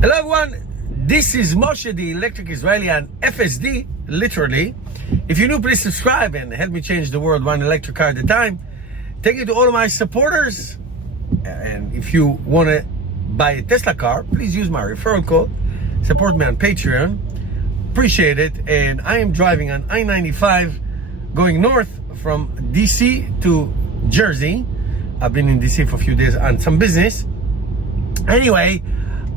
Hello everyone, this is Moshe, the electric Israeli and FSD, literally. If you're new, please subscribe and help me change the world one electric car at a time. Thank you to all of my supporters. And if you want to buy a Tesla car, please use my referral code. Support me on Patreon. Appreciate it. And I am driving on I-95 going north from DC to Jersey. I've been in DC for a few days on some business. Anyway,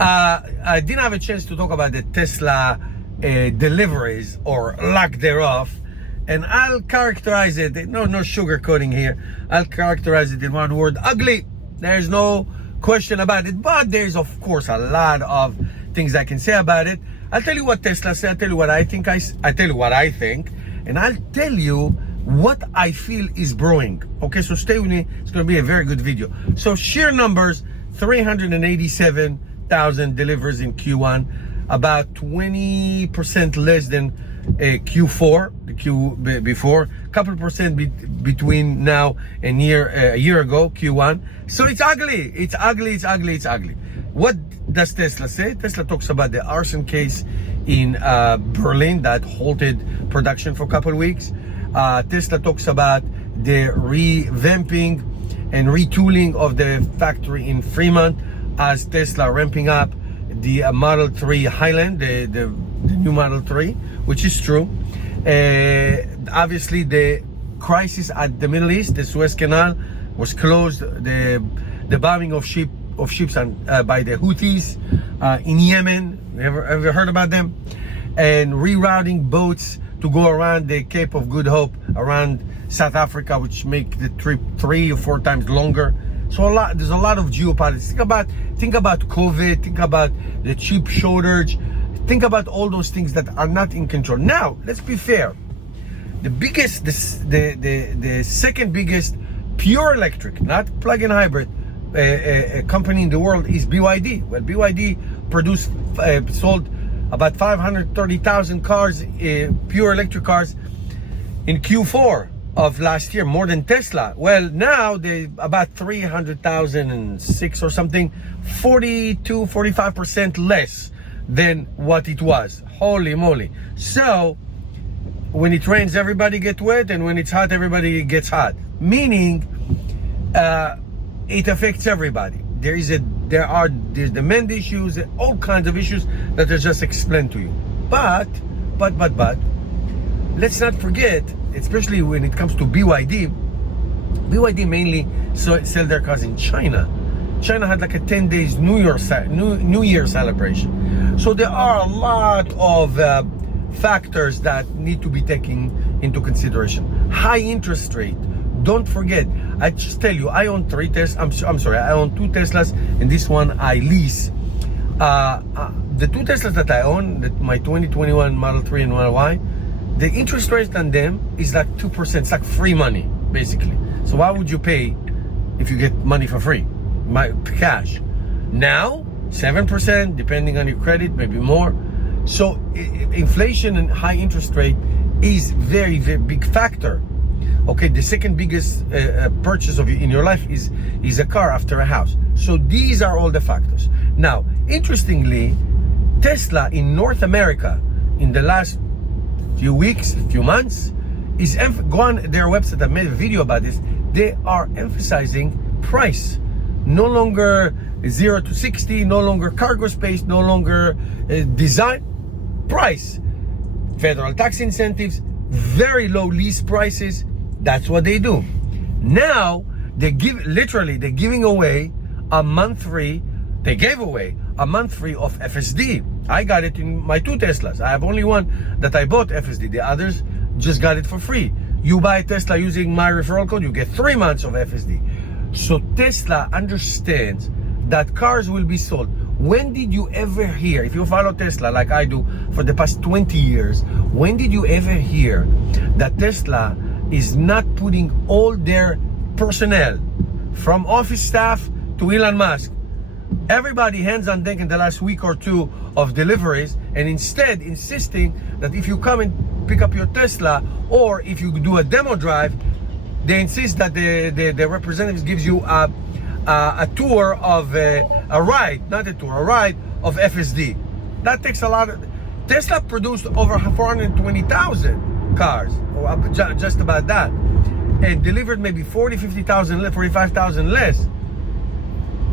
I didn't have a chance to talk about the Tesla deliveries or lack thereof, and I'll characterize it, no sugarcoating here, I'll characterize it in one word: ugly. There's no question about it, but there's of course a lot of things I can say about it. I'll tell you what Tesla said, I'll tell you what I think, I'll tell you what I think, and I'll tell you what I feel is brewing. Okay, so stay with me, it's going to be a very good video. So sheer numbers, 387,000 deliveries in Q1, about 20% less than Q4, the Q before, couple percent between now and a year ago, Q1. So it's ugly, it's ugly, it's ugly, it's ugly. What does Tesla say? Tesla talks about the arson case in Berlin that halted production for a couple of weeks. Tesla talks about the revamping and retooling of the factory in Fremont as Tesla ramping up the Model 3 Highland, the new Model 3, which is true. Obviously, the crisis at the Middle East, the Suez Canal was closed. The bombing of ships by the Houthis in Yemen. Ever heard about them? And rerouting boats to go around the Cape of Good Hope around South Africa, which make the trip 3 or 4 times longer. So there's a lot of geopolitics. Think about COVID, think about the chip shortage, think about all those things that are not in control. Now, let's be fair. The second biggest pure electric, not plug-in hybrid, company in the world is BYD. Well, BYD sold about 530,000 cars, pure electric cars, in Q4 of last year, more than Tesla. Well, now they about 300,006 or something, 45% less than what it was. Holy moly. So when it rains, everybody gets wet, and when it's hot, everybody gets hot. Meaning, it affects everybody. There's demand issues, all kinds of issues that I just explained to you. But, let's not forget, especially when it comes to BYD mainly sell their cars in China. China had like a 10 days New Year celebration. So there are a lot of factors that need to be taken into consideration. High interest rate. Don't forget, I just tell you, I own 3 Teslas. I'm sorry, I own 2 Teslas, and this one I lease. The 2 Teslas that I own, my 2021 Model 3 and Model Y, the interest rate on them is like 2%. It's like free money, basically. So why would you pay if you get money for free? Cash. Now, 7%, depending on your credit, maybe more. So inflation and high interest rate is very, very big factor. Okay, the second biggest purchase in your life is a car after a house. So these are all the factors. Now, interestingly, Tesla in North America in the last few weeks, few months, go on their website. I made a video about this. They are emphasizing price. No longer 0 to 60, no longer cargo space, no longer design, price. Federal tax incentives, very low lease prices. That's what they do. Now they're giving away a month free. They gave away a month free of FSD. I got it in my 2 Teslas. I have only one that I bought FSD. The others just got it for free. You buy a Tesla using my referral code, you get 3 months of FSD. So Tesla understands that cars will be sold. When did you ever hear, if you follow Tesla like I do for the past 20 years, when did you ever hear that Tesla is not putting all their personnel, from office staff to Elon Musk, everybody hands on deck in the last week or 2 of deliveries, and instead insisting that if you come and pick up your Tesla, or if you do a demo drive, they insist that the representatives gives you a a tour of a ride, not a tour, a ride of FSD. That takes a lot of. Tesla produced over 420,000 cars, or just about that, and delivered maybe 40, 50,000, 45,000 less.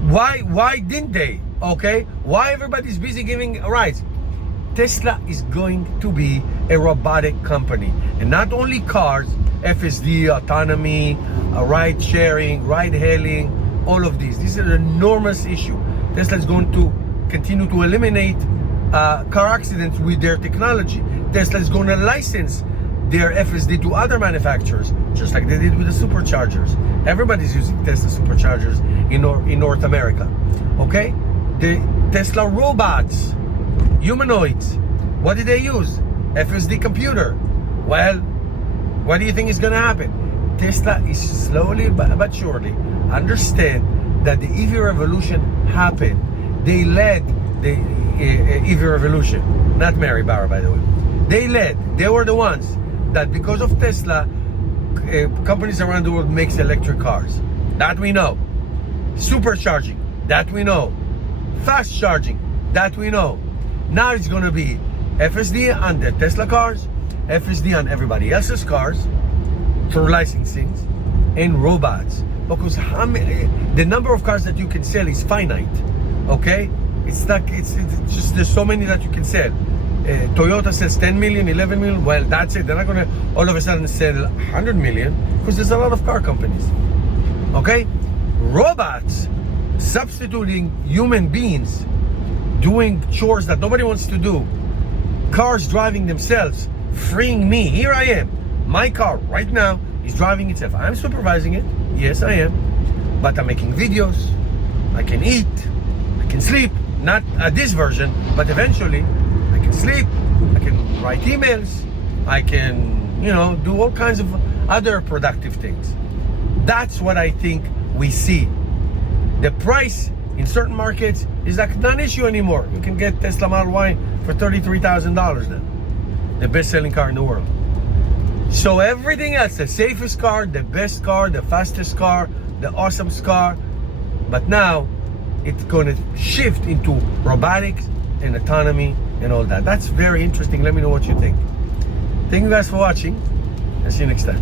Why didn't they? Okay, why everybody's busy giving rides? Tesla is going to be a robotic company, and not only cars, FSD, autonomy, ride sharing, ride hailing, all of these. This is an enormous issue. Tesla is going to continue to eliminate car accidents with their technology. Tesla is going to license their FSD to other manufacturers, just like they did with the superchargers. Everybody's using Tesla superchargers in North America. Okay, the Tesla robots, humanoids, what did they use? FSD computer. Well, what do you think is going to happen? Tesla is slowly but surely understand that the EV revolution happened. They led the EV revolution, not Mary Barra, by the way. They were the ones that, because of Tesla, companies around the world makes electric cars. That we know. Supercharging, that we know. Fast charging, that we know. Now it's going to be FSD on the Tesla cars, FSD on everybody else's cars through licensing, and robots. Because the number of cars that you can sell is finite. Okay, it's just there's so many that you can sell. Toyota sells 10 million, 11 million. Well, that's it. They're not going to all of a sudden sell 100 million because there's a lot of car companies. Okay, robots substituting human beings, doing chores that nobody wants to do. Cars driving themselves, freeing me. Here I am. My car right now is driving itself. I'm supervising it. Yes, I am. But I'm making videos. I can eat. I can sleep. Not at this version, but eventually I can sleep. I can write emails. I can, do all kinds of other productive things. That's what I think we see. The price in certain markets is like not an issue anymore. You can get Tesla Model Y for $33,000 now. The best-selling car in the world. So everything else, the safest car, the best car, the fastest car, the awesomest car, but now it's going to shift into robotics and autonomy and all that. That's very interesting. Let me know what you think. Thank you guys for watching, and see you next time.